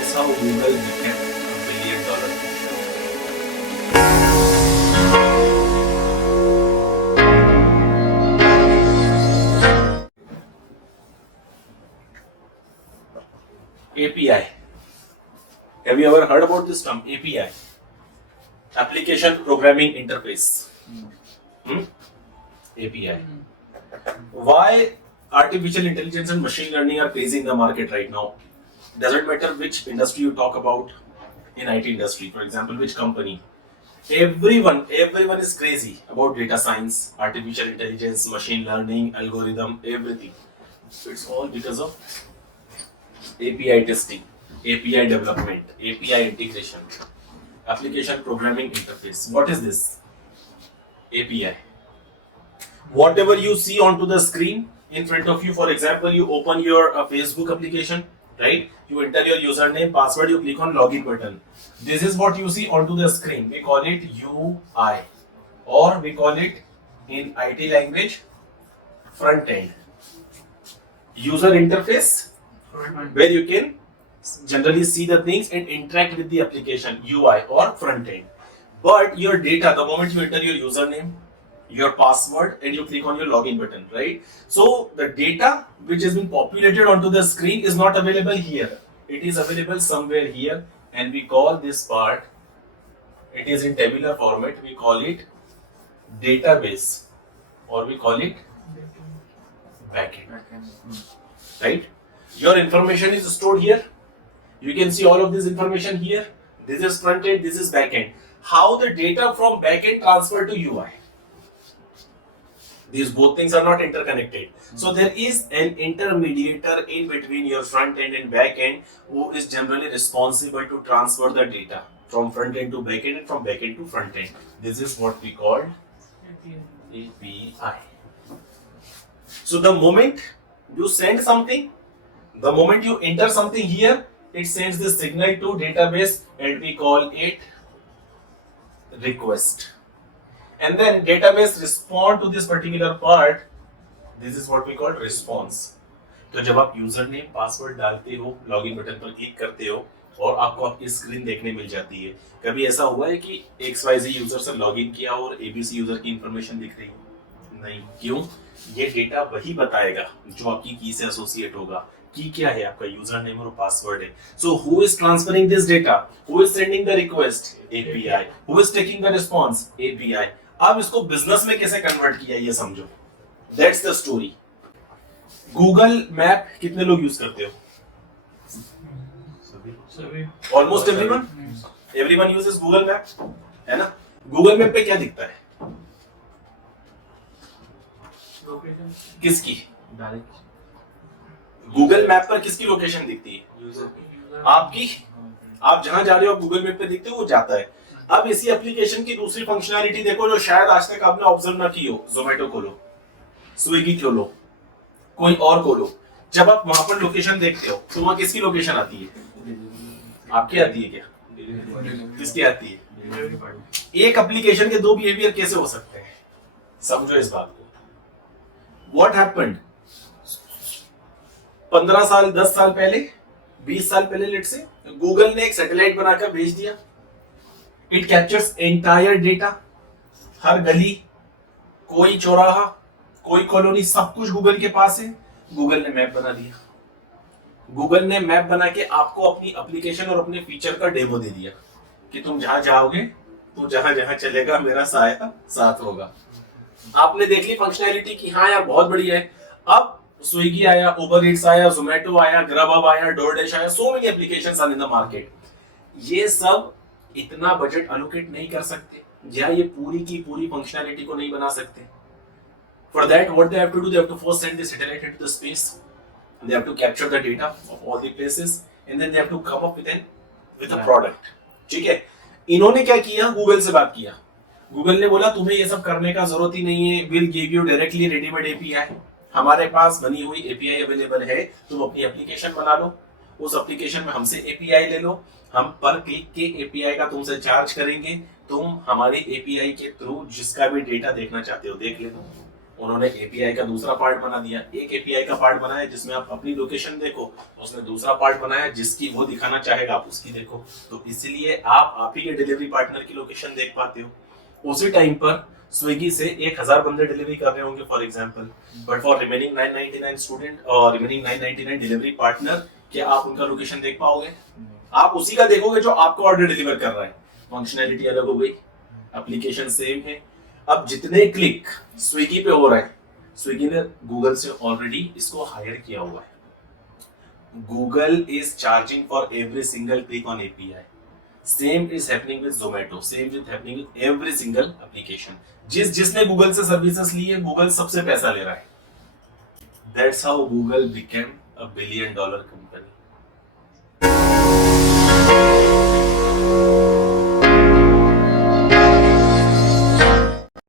That's how Google became $1 billion. API. Have you ever heard about this term? API. Application Programming Interface. API. Why artificial intelligence and machine learning are crazy in the market right now? Doesn't matter which industry you talk about in IT industry, for example, which company. Everyone is crazy about data science, artificial intelligence, machine learning, algorithm, everything. It's all because of API testing, API development, API integration, application programming interface. What is this? API. Whatever you see onto the screen in front of you, for example, you open your Facebook application, right? You enter your username, password, you click on login button. This is what you see onto the screen. We call it UI, or we call it in IT language front end. User interface, where you can generally see the things and interact with the application, UI or front end. But your data, the moment you enter your username, your password, and you click on your login button, right? So the data which has been populated onto the screen is not available here. It is available somewhere here, and we call this part, it is in tabular format, we call it database, or we call it backend, right? Your information is stored here. You can see all of this information here. This is front end, this is back end. How the data from back end transfer to UI? These both things are not interconnected. So there is an intermediator in between your front end and back end who is generally responsible to transfer the data from front end to back end and from back end to front end. This is what we call API. So the moment you send something, the moment you enter something here, it sends the signal to database, and we call it request. And then database respond to this particular part. This is what we call response. तो जब आप user name password डालते हो, login button पर click करते हो और आपको आपकी स्क्रीन देखने मिल जाती है. कभी ऐसा हुआ है कि XYZ यूजर से लॉगिन किया और ABC यूजर की इंफॉर्मेशन दिख रही है? नहीं. क्यों? ये डेटा वही बताएगा जो आपकी की से एसोसिएट होगा. की क्या है? आपका यूजर नेम और पासवर्ड है. So who is transferring this data? Who is sending the request? API. Who is taking the response? API. अब इसको बिजनेस में कैसे कन्वर्ट किया ये समझो. That's the story. Google map कितने लोग यूज करते हो? सभी. Almost everyone uses Google map, है ना? गूगल मैप पे क्या दिखता है? किसकी? गूगल मैप पर किसकी लोकेशन दिखती है? आपकी. आप जहां जा रहे हो गूगल मैप पे दिखते हो, वो जाता है. अब इसी एप्लीकेशन की दूसरी फंक्शनैलिटी देखो जो शायद आज तक आपने ऑब्जर्व ना की हो. जोमेटो खोलो, स्विगी खोलो, कोई और खोलो. जब आप वहां पर लोकेशन देखते हो तो वहां किसकी लोकेशन आती है? आपकी आती है क्या? किसकी आती है? एक एप्लीकेशन के दो बिहेवियर कैसे हो सकते हैं? समझो इस बात को. व्हाट हैपेंड 15 साल, 10 साल पहले, 20 साल पहले, लेट से गूगल ने एक सैटेलाइट बनाकर भेज दिया. It captures entire data. हर गली, कोई चौराहा, कोई कॉलोनी, सब कुछ गूगल के पास है. गूगल ने मैप बना दिया. गूगल ने मैप बना के आपको अपनी एप्लीकेशन और अपने फीचर का डेमो दे दिया कि तुम जहां जाओगे तो जहां जहां चलेगा मेरा साया साथ होगा. आपने देख ली फंक्शनैलिटी की हाँ यार बहुत बढ़िया है. अब स्विगी आया, उबर ईट्स आया, जोमेटो आया, ग्रबहब आया, डोरडैश आया, so many applications are in the market. ये सब इतना बजट अलोकेट नहीं कर सकते या ये पूरी की पूरी फंक्शनैलिटी को नहीं बना सकते. For that, what they have to do, they have to first send the satellite into the space. They have to capture the data of all the places, and then they have to come up with a product. ठीक है? इन्होंने क्या किया? Google से बात किया. Google ने बोला तुम्हें ये सब करने का जरूरत ही नहीं है. We'll give you directly ready-made API. हमारे पास बनी हुई API अवेलेबल है. तुम अपनी एप्लीकेशन बना लो. उस एप्लीकेशन में हमसे API ले लो. हम पर क्लिक के API का तुमसे चार्ज करेंगे. तुम हमारी API के थ्रू जिसका भी डेटा देखना चाहते हो देख लेना. उन्होंने एपीआई का दूसरा पार्ट बना दिया, एक एपीआई का पार्ट बनाया जिसमें आप अपनी लोकेशन देखो, उसने दूसरा पार्ट बनाया जिसकी वो दिखाना चाहेगा आप उसकी देखो, तो इसलिए आप ही के डिलीवरी पार्टनर की लोकेशन देख पाते हो। उसी टाइम पर स्विगी से 1000 बंदे डिलीवरी कर रहे होंगे for example, but for remaining 999 student और रिमेनिंग 999 डिलीवरी पार्टनर, क्या आप उनका लोकेशन देख पाओगे? आप उसी का देखोगे जो आपको ऑर्डर डिलीवर कर रहा है। फंक्शनैलिटी अलग हो गई, एप्लीकेशन सेम है। अब जितने क्लिक स्विगी पे हो रहा है, स्विगी ने गूगल से ऑलरेडी इसको हायर किया हुआ है। Google is charging for every single click on API. Same is happening with Zomato, same is happening with every single application. जिसने गूगल से सर्विसेज ली है, गूगल सबसे पैसा ले रहा है। That's how Google became a $1 billion company.